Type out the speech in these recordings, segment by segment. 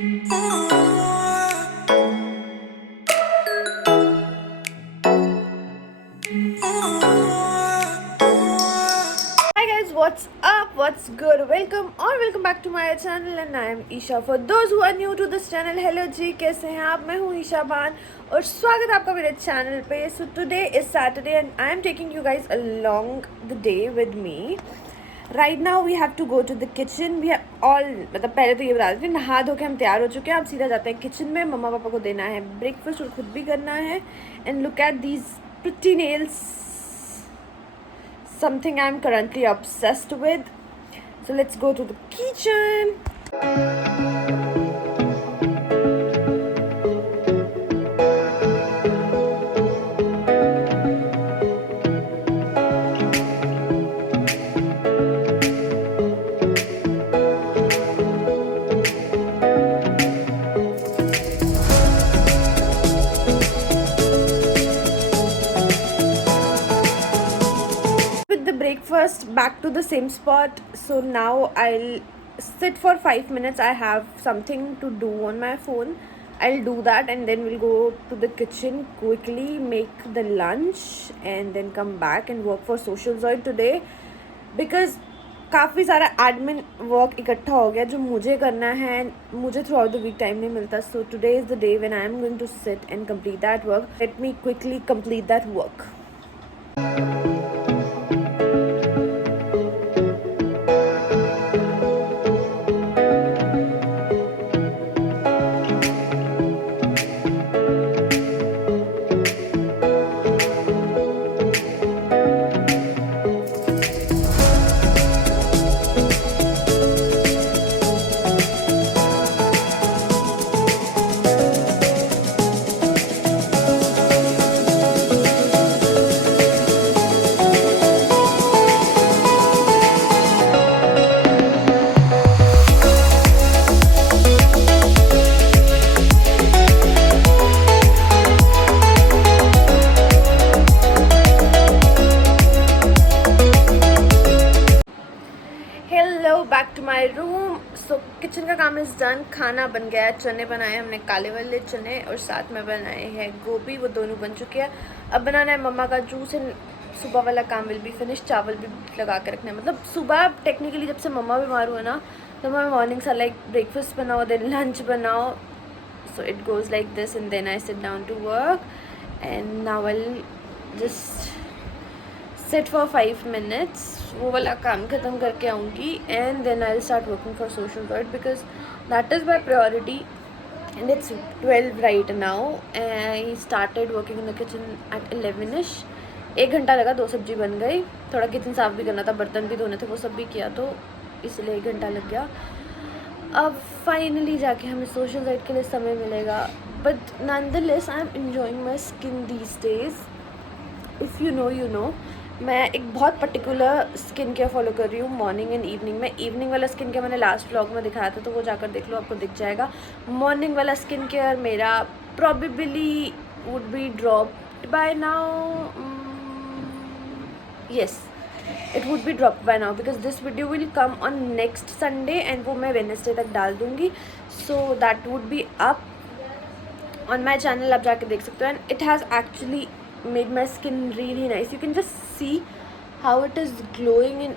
Hi guys, what's up? What's good? Welcome back to my channel and I am Isha. For those who are new to this channel, hello जी, कैसे हैं आप? मैं हूँ ईशा बान और स्वागत है आपका मेरे चैनल पे. So today is Saturday and I am taking you guys along the day with me. Right now we have to go to the kitchen. We have all मतलब पहले तो ये बता देते हैं, नहा धो के हम तैयार हो चुके हैं. अब सीधा जाते हैं किचन में. मम्मा पापा को देना है ब्रेकफास्ट और खुद भी करना है. And look at these pretty nails. Something I'm currently obsessed with. So let's go to the kitchen. With the breakfast back to the same spot. So now I'll sit for 5 minutes. I have something to do on my phone. I'll do that and then we'll go to the kitchen, quickly make the lunch and then come back and work for Social Zoid today because काफ़ी सारा admin work इकट्ठा हो गया जो मुझे करना है. मुझे throughout the week time नहीं मिलता. So today is the day when I am going to sit and complete that work. Let me quickly complete that work. Hello back to my room. So kitchen का काम is done. खाना बन गया है. चने बनाए हमने, काले वाले चने, और साथ में बनाए हैं गोभी. वो दोनों बन चुके हैं. अब बनाना है मम्मा का जूस एंड सुबह वाला काम विल बी फिनिश. चावल भी लगा के रखना है. मतलब सुबह टेक्निकली जब से मम्मा बीमार हुआ ना तो मैं मॉर्निंग से लाइक ब्रेकफास्ट बनाओ, देन लंच बनाओ. So it goes like this and then I sit down to work and now I just sit for 5 minutes. वो वाला काम ख़त्म करके आऊँगी and then I will start working for social work because that is my priority. And it's 12 right now. I started working in the kitchen at 11ish. 1 घंटा लगा, 2 सब्जी बन गई. थोड़ा किचन साफ़ भी करना था, बर्तन भी धोने थे, वो सब भी किया तो इसलिए 1 घंटा लग गया. अब फाइनली जाके हमें सोशल वर्क के लिए समय मिलेगा. But nonetheless I am enjoying my skin these days. If you know you know. मैं एक बहुत पर्टिकुलर स्किन केयर फॉलो कर रही हूँ मॉर्निंग एंड इवनिंग में. इवनिंग वाला स्किन केयर मैंने लास्ट व्लॉग में दिखाया था तो वो जाकर देख लो, आपको दिख जाएगा. मॉर्निंग वाला स्किन केयर मेरा probably would be dropped by now. Yes, it would be dropped by now because this video will come on next Sunday and वो मैं वेडनेसडे तक डाल दूँगी. So that would be up on my channel. आप जाके देख सकते हो. And it has actually made my skin really nice. You can just see how it is glowing and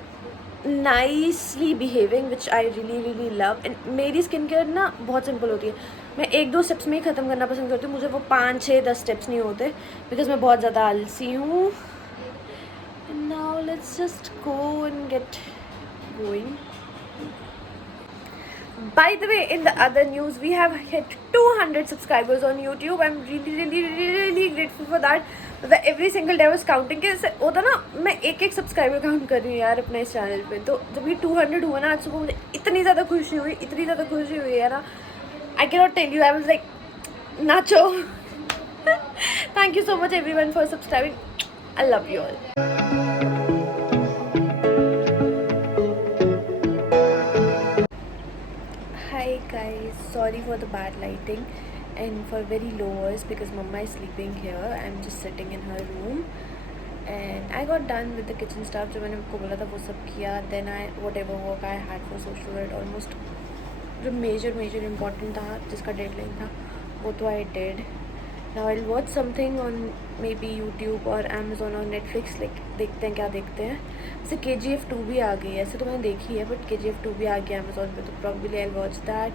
nicely behaving, which I really love. And मेरी skin care ना बहुत simple होती है. मैं 1-2 स्टेप्स में ही ख़त्म करना पसंद करती हूँ. मुझे वो 5-6-10 स्टेप्स नहीं होते बिकॉज मैं बहुत ज़्यादा आलसी हूँ. Now let's just go and get going. By the way, in the other news, we have hit 200 subscribers on YouTube. I'm really grateful for that. मतलब every single day I was counting कि जैसे होता ना, मैं एक subscriber count कर रही हूँ यार अपने इस चैनल पे. तो जब ये 200 हुआ ना आज सुबह, मुझे इतनी ज़्यादा खुशी हुई है ना. I cannot tell you. I was like, nacho. Thank you so much everyone for subscribing. I love you all. Hi guys, sorry for the bad lighting and for very low voice because mama is sleeping here. I'm just sitting in her room and I got done with the kitchen stuff जो मैंने आपको बोला था वो सब किया. Then I whatever work I had for social work almost जो major important था, जिसका डेडलाइन था, वो तो I did. Now I will watch something on may be YouTube और अमेज़ोन और नेटफ्लिक्स. लाइक देखते हैं क्या देखते हैं. जैसे KGF 2 भी आ गई है, ऐसे तो मैंने देखी है, बट KGF 2 भी आ गया अमेज़ोन पे, तो probably I will watch that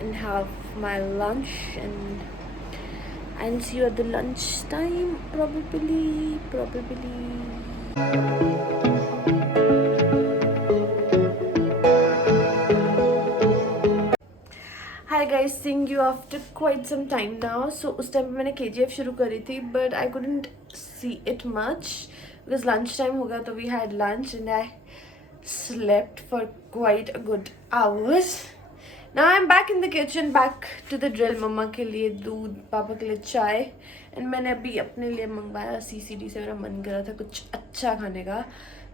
and have my lunch and I'll see you at the lunch time, probably. Hi guys, seeing you after quite some time now. So उस time मैंने KGF शुरू करी थी, but I couldn't see it much because lunch time हो गया, तो we had lunch and I slept for quite a good hours. Now I'm back in the kitchen, back to the drill. मम्मा के लिए दूध, पापा के लिए चाय, एंड मैंने अभी अपने लिए मंगवाया CCD से. मेरा मन कर रहा था कुछ अच्छा खाने का,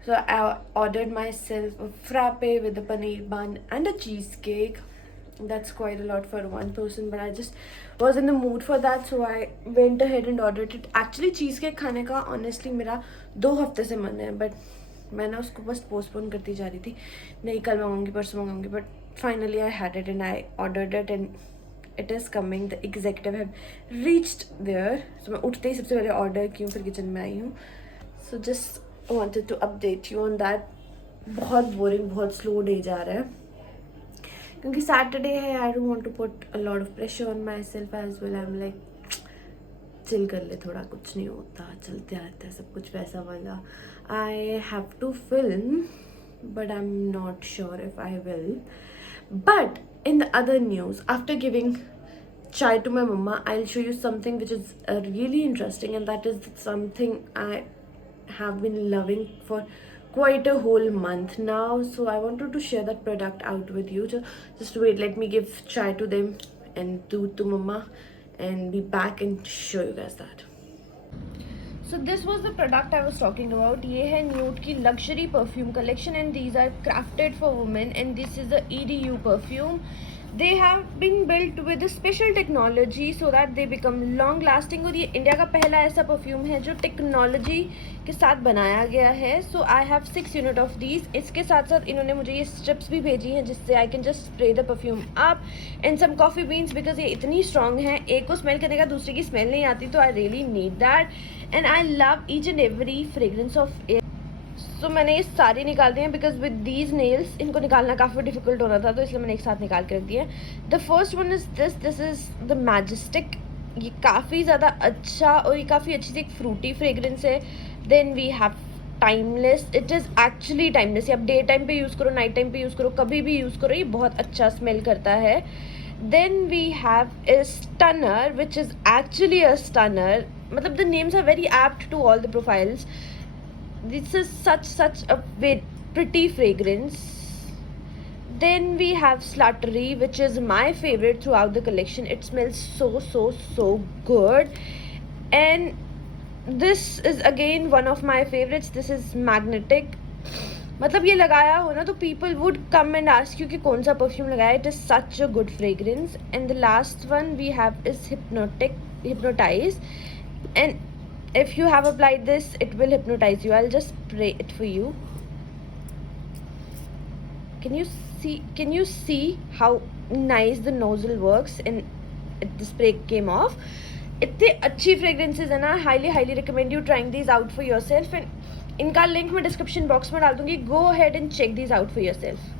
so I ordered myself a frappe with a paneer bun and a cheesecake. That's quite a lot for one person, but I just was in the mood for that, so I went ahead and ordered it. Actually cheesecake खाने का honestly मेरा 2 हफ्ते से मन है, but मैंने उसको बस पोस्टपोन करती जा रही थी. नहीं कल मंगाऊंगी, परसों मंगाऊंगी, but finally I had it and I ordered it and it is coming. The executive have reached there, so मैं उठते ही सबसे पहले ऑर्डर की हूँ, फिर किचन में आई हूँ. So just wanted to update you on that. बहुत बोरिंग, बहुत स्लो डे जा रहा है क्योंकि सैटरडे है. I don't want to put a lot of pressure on myself as well. I am like chill कर ले थोड़ा, कुछ नहीं होता, चलते रहता है सब कुछ वैसा वाला. I have to film but I'm not sure if I will. But in the other news, after giving chai to my mama, I'll show you something which is really interesting, and that is something I have been loving for quite a whole month now. So I wanted to share that product out with you. So just wait, let me give chai to them and दूध to mama and be back and show you guys that. So this was the product I was talking about. ये है Nude की luxury perfume collection and these are crafted for women and this is the EDU perfume. They have been built with a special technology so that they become long lasting. और ये India का पहला ऐसा perfume है जो technology के साथ बनाया गया है. So I have 6 unit of these. इसके साथ साथ इन्होंने मुझे ये स्ट्रिप्स भी भेजी हैं जिससे I can just spray the perfume up and some coffee beans because ये इतनी स्ट्रॉन्ग है, एक को स्मेल करने का दूसरे की स्मेल नहीं आती, तो I really need that and I love each and every fragrance of air. So मैंने ये सारी निकाल दी हैं बिकॉज विद दीज नेल्स इनको निकालना काफ़ी डिफिकल्ट हो रहा था, तो इसलिए मैंने एक साथ निकाल के रख दिया. The first one is this is the majestic. ये काफ़ी ज़्यादा अच्छा और ये काफ़ी अच्छी सी एक फ्रूटी फ्रेग्रेंस है. Then we have timeless. It is actually timeless. ये आप डे टाइम पे यूज़ करो, नाइट टाइम पे यूज़ करो, कभी भी यूज़ करो, ये बहुत अच्छा स्मेल करता है. Then we have a stunner which is actually a stunner. मतलब the names are very apt to all the profiles. This is such a very pretty fragrance. Then we have Slattery, which is my favorite throughout the collection. It smells so good. And this is again one of my favorites. This is Magnetic. मतलब ये लगाया हो ना तो people would come and ask you कि कौन सा perfume लगाया. It is such a good fragrance. And the last one we have is Hypnotize. And if you have applied this, it will hypnotize you. I'll just spray it for you. Can you see how nice the nozzle works and the spray came off. इतने अच्छी fragrances है ना. highly recommend you trying these out for yourself and इनका link मैं description box में डाल दूंगी. go ahead and check these out for yourself.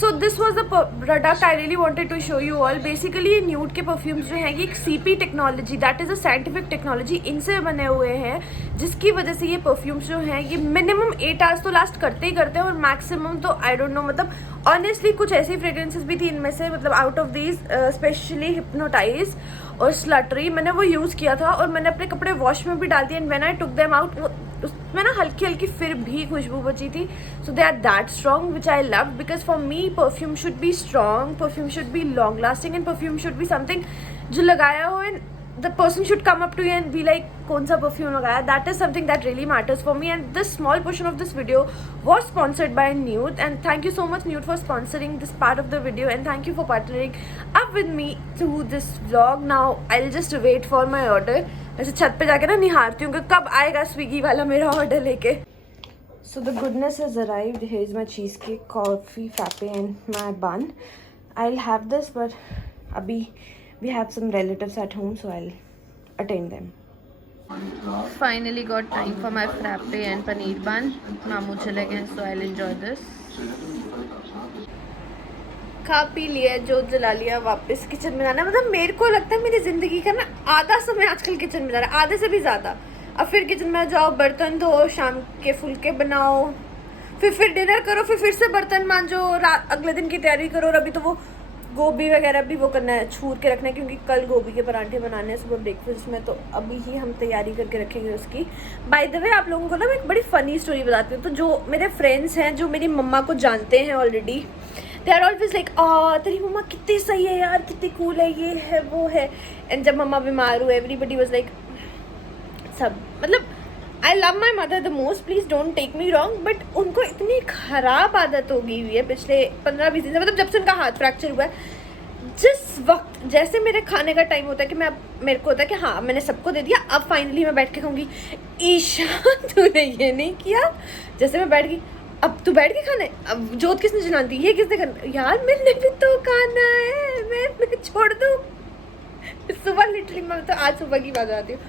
So this was the product I really wanted to show you all. Basically ये nude के perfumes जो हैं ये एक CP technology, that is a scientific technology, इनसे बने हुए हैं, जिसकी वजह से ये परफ्यूम्स जो हैं ये मिनिमम 8 आवर्स तो लास्ट करते ही करते हैं और मैक्सिमम तो आई डोंट नो. मतलब ऑनेस्टली कुछ ऐसी फ्रेग्रेंसेस भी थी इनमें से, मतलब out of these specially hypnotize और स्लटरी, मैंने वो यूज़ किया था और मैंने अपने कपड़े वॉश में भी डाल दिए. And when I took them out उसमें ना हल्की फिर भी खुशबू बची थी. So they are that strong which I love because for me perfume should be strong, perfume should be long lasting and perfume should be something जो लगाया हो and the person should come up to you and be like कौन सा perfume लगाया. That is something that really matters for me. And this small portion of this video was sponsored by Nude, and thank you so much Nude for sponsoring this part of the video, and thank you for partnering up with me through this vlog. Now I'll just wait for my order. वैसे छत पे जाके ना निहारती हूँ कि कब आएगा Swiggy वाला मेरा ऑर्डर लेके. So the goodness has arrived. Here is my cheesecake, coffee, frappe and my bun. I'll have this, but abhi we have some relatives at home, so I'll attend them. Finally got time for my frappe and paneer bun. Mamu chale gaye, so I'll enjoy this. खा P लिया, जो जला लिया, वापस kitchen में जाना। मतलब मेरे को लगता है मेरी ज़िंदगी का ना आधा समय आजकल किचन में जा रहा है, आधे से भी ज़्यादा। अब फिर किचन में जाओ, बर्तन धो, शाम के फुलके बनाओ, फिर डिनर करो, फिर से बर्तन मांजो, अगले दिन की तैयारी करो। और अभी तो वो गोभी वगैरह भी वो करना है, छूर के रखना है, क्योंकि कल गोभी के पराठे बनाने हैं सुबह ब्रेकफास्ट में, तो अभी ही हम तैयारी करके रखेंगे उसकी। बाय द वे, आप लोगों को ना मैं एक बड़ी फ़नी स्टोरी बताती हूँ। तो जो मेरे फ्रेंड्स हैं, जो मेरी मम्मा को जानते हैं already, they are always like, तेरी मम्मा कितनी सही है यार, कितनी कूल है, ये है वो है। एंड जब मम्मा बीमार हुए, एवरीबडी वाज लाइक, सब मतलब I love my mother the most, please don't take me wrong, but उनको इतनी ख़राब आदत हो गई हुई है पिछले 15-20 दिन से, मतलब जब से उनका हाथ फ्रैक्चर हुआ है। जिस वक्त जैसे मेरे खाने का टाइम होता है कि मेरे को होता है कि हाँ मैंने सबको दे दिया, अब फाइनली मैं बैठ के खाऊंगी। ईशा तूने ये नहीं किया। जैसे मैं बैठ गई, अब तू बैठ के खाना है, अब जोत किसने जलानी थी, ये किसने करना, यार मैंने भी तो खाना है, मैं छोड़ दूँ। सुबह लिटरली, मैं तो आज सुबह की बात बताती हूँ,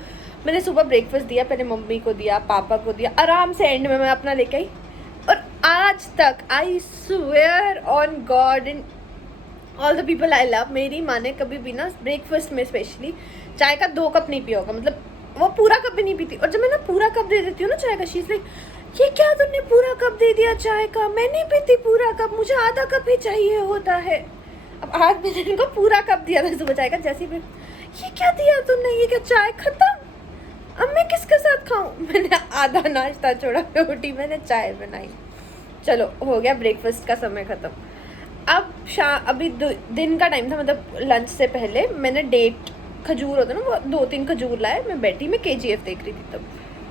मैंने सुबह ब्रेकफास्ट दिया, पहले मम्मी को दिया, पापा को दिया, आराम से एंड में मैं अपना लेके आई। और आज तक I swear on God and all the people I love, मेरी माँ ने कभी भी ना ब्रेकफास्ट में स्पेशली चाय का 2 कप नहीं पिया होगा, मतलब वो पूरा कप भी नहीं पीती। और जब मैं ना पूरा कप दे देती हूँ ना चाय का, शी इज लाइक, ये क्या तुमने पूरा कप दे दिया चाय का, मैं नहीं पीती पूरा कप, मुझे आधा कप ही चाहिए होता है। अब आज मैंने इनको पूरा कप दिया था सुबह चाय का, जैसे भी ये क्या दिया तुमने, ये क्या चाय खत्म, अब मैं किसके साथ खाऊं। मैंने आधा नाश्ता छोड़ा, रोटी मैंने चाय बनाई, चलो हो गया ब्रेकफास्ट का समय ख़त्म। अब अभी दिन का टाइम था, मतलब लंच से पहले मैंने डेट खजूर होता ना, वो 2-3 खजूर लाए, मैं बैठी, मैं KGF देख रही थी, तब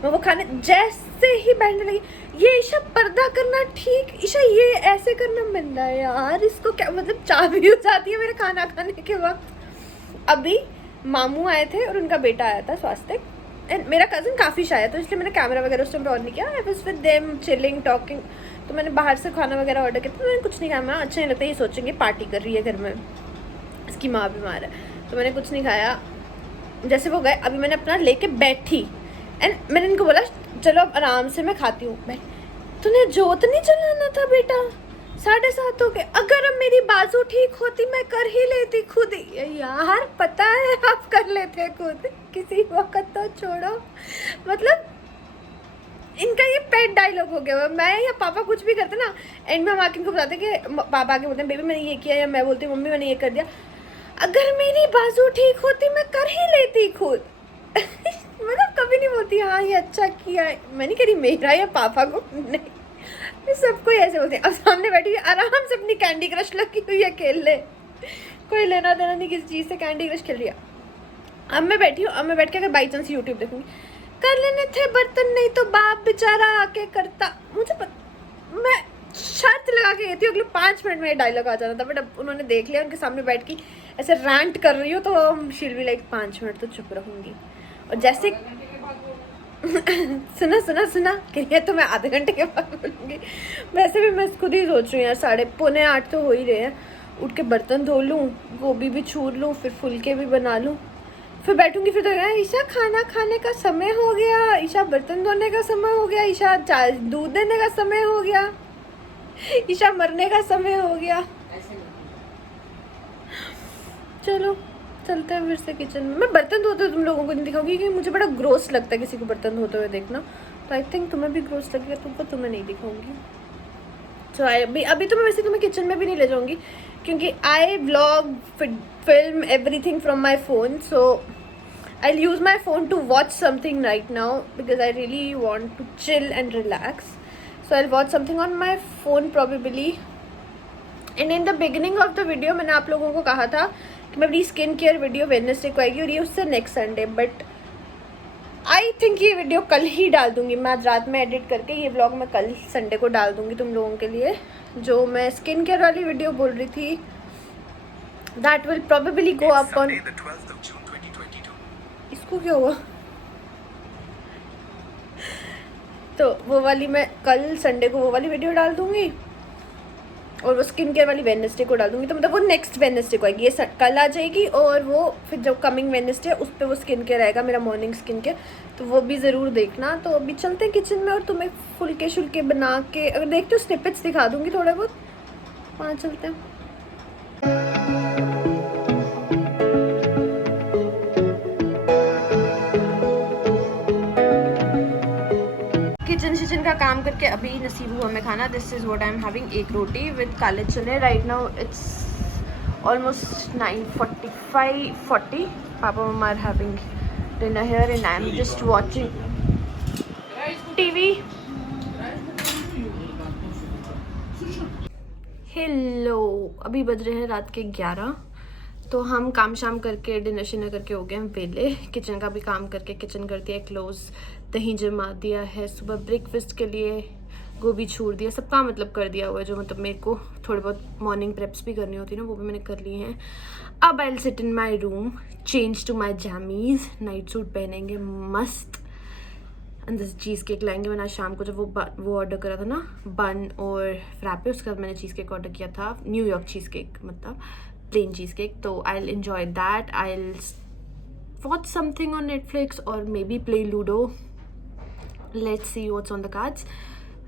मैं वो खाने जैसे ही बैठने लगी, ये ईशा पर्दा करना ठीक, ईशा ये ऐसे करना, मिलना है यार इसको क्या, मतलब चाबी हो जाती है मेरे खाना खाने के वक्त। अभी मामू आए थे और उनका बेटा आया था स्वास्थ्य, एंड मेरा कज़न काफ़ी शाय है, तो इसलिए मैंने कैमरा वगैरह उस टाइम पे ऑन नहीं किया। I was with them chilling talking, तो मैंने बाहर से खाना वगैरह ऑर्डर किया, तो मैंने कुछ नहीं खाया, मैं अच्छा नहीं लगता, ये सोचेंगे पार्टी कर रही है घर में, इसकी माँ बीमार है, तो मैंने कुछ नहीं खाया। जैसे वो गए, अभी मैंने अपना लेके बैठी, एंड मैंने इनको बोला चलो अब आराम से मैं खाती हूँ। मैं, तूने जोत नहीं जलाना था बेटा, 7:30 हो गए, अगर अब मेरी बाजू ठीक होती मैं कर ही लेती खुद ही। यार पता है आप कर लेते खुद, किसी वक्त तो छोड़ो। मतलब इनका ये पेट डायलॉग हो गया। मैं या पापा कुछ भी करते ना, एंड में हम आके इनको बताते कि पापा आके बोलते हैं बेबी मैंने ये किया, या मैं बोलती हूँ मम्मी मैंने ये कर दिया, अगर मेरी बाजू ठीक होती मैं कर ही लेती खुद। मतलब कभी नहीं बोलती हाँ ये अच्छा किया है, मैं नहीं कह रही मेरा या पापा को, नहीं सबको ऐसे बोलते हैं। अब सामने बैठी हुई आराम से अपनी कैंडी क्रश लगी हुई है खेल ले, कोई लेना देना नहीं किसी चीज़ से, कैंडी क्रश खेल लिया। अब मैं बैठी हूँ, अब मैं बैठ के अगर बाई चांस यूट्यूब देखूँगी, कर लेने थे बर्तन, नहीं तो बाप बेचारा आके करता। मुझे मैं शर्त लगा के गई थी अगले 5 मिनट में ये डायलॉग आ जाना था, बट अब उन्होंने देख लिया, उनके सामने बैठ के ऐसे रैंट कर रही हो, तो शील भी लाइक 5 मिनट तो चुप रहूँगी। और जैसे सुना कि तो मैं आधे घंटे के बाद बोलूँगी। वैसे भी मैं खुद ही सोच रही हूँ यार, 7:45 तो हो ही रहे हैं, उठ के बर्तन धो लूँ, गोभी भी छूर लूँ, फिर फुलके भी बना लूँ, फिर बैठूंगी, फिर तो ईशा खाना खाने का समय हो गया, ईशा बर्तन धोने का समय हो गया, ईशा दूध देने का समय हो गया, ईशा मरने का समय हो गया। चलो चलते हैं फिर से किचन में। मैं बर्तन धोते हुए तुम लोगों को नहीं दिखाऊंगी, क्योंकि मुझे बड़ा ग्रोस लगता है किसी को बर्तन धोते हुए देखना, तो आई थिंक तुम्हें भी ग्रोस लगेगा, तुमको तुम्हें नहीं दिखाऊंगी। सो अभी तो मैं वैसे तुम्हें किचन में भी नहीं ले जाऊँगी, क्योंकि I vlog film everything from my phone, so I'll use my phone to watch something right now because I really want to chill and relax, so I'll watch something on my phone probably. And in the beginning of the video मैंने आप लोगों को कहा था कि मैं अपनी skin care video Wednesday को आएगी, और ये उससे next Sunday, but I think ये वीडियो कल ही डाल दूँगी मैं, आज रात में एडिट करके ये व्लॉग मैं कल संडे को डाल दूँगी तुम लोगों के लिए। जो मैं स्किन केयर वाली वीडियो बोल रही थी, that will probably go up on the 12th of June 2022. इसको क्या हुआ? तो वो वाली मैं कल संडे को वो वाली वीडियो डाल दूँगी और वो स्किन केयर वाली वेडनेसडे को डाल दूँगी। तो मतलब वो नेक्स्ट वेडनेसडे को आएगी, ये कल आ जाएगी और वो फिर जब कमिंग वेडनेसडे उस पर वो स्किन केयर आएगा, मेरा मॉर्निंग स्किन केयर, तो वो भी ज़रूर देखना। तो अभी चलते हैं किचन में और तुम्हें फुलके शुल्के बना के अगर देखते हो स्निपेट्स दिखा दूँगी थोड़े बहुत। वहाँ चलते हैं। किचन का काम करके अभी नसीब हुआ मैं खाना। This is what I am having, एक रोटी विद काले चने। Right now it's almost 9:45-40. पापा मम्मा are having dinner here and I am just watching TV. Hello, अभी बज रहे हैं रात के 11। तो हम काम शाम करके डिनर शिनर करके हो गए हैं वेले। किचन का भी काम करके किचन कर दिया क्लोज, दही जमा दिया है, सुबह ब्रेकफास्ट के लिए गोभी छोड़ दिया, सबका मतलब कर दिया हुआ है। जो मतलब मेरे को थोड़ी बहुत मॉर्निंग प्रेप्स भी करनी होती है ना, वो भी मैंने कर ली हैं। अब I will sit in my room, change to my jammies, night suit पहनेंगे मस्त, अंदर से चीज़ केक लाएंगे। मैंने आज शाम को जब वो ऑर्डर करा था ना बन और फ्रैपे, उसके बाद मैंने चीज़ केक ऑर्डर किया था, न्यूयॉर्क चीज़ केक, मतलब प्लेन चीज़ केक। तो I will enjoy that, I will watch something on Netflix और maybe play ludo, let's see what's on the cards.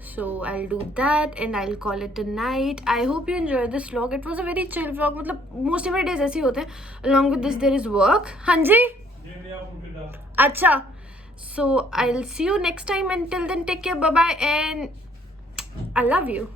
So I'll do that and I'll call it a night. I hope you enjoyed this vlog. It was a very chill vlog. मतलब most of my days ऐसे ही होते हैं। Along with this there is work. हाँ जी, अच्छा, so I'll see you next time. Until then, take care, bye bye, and I love you.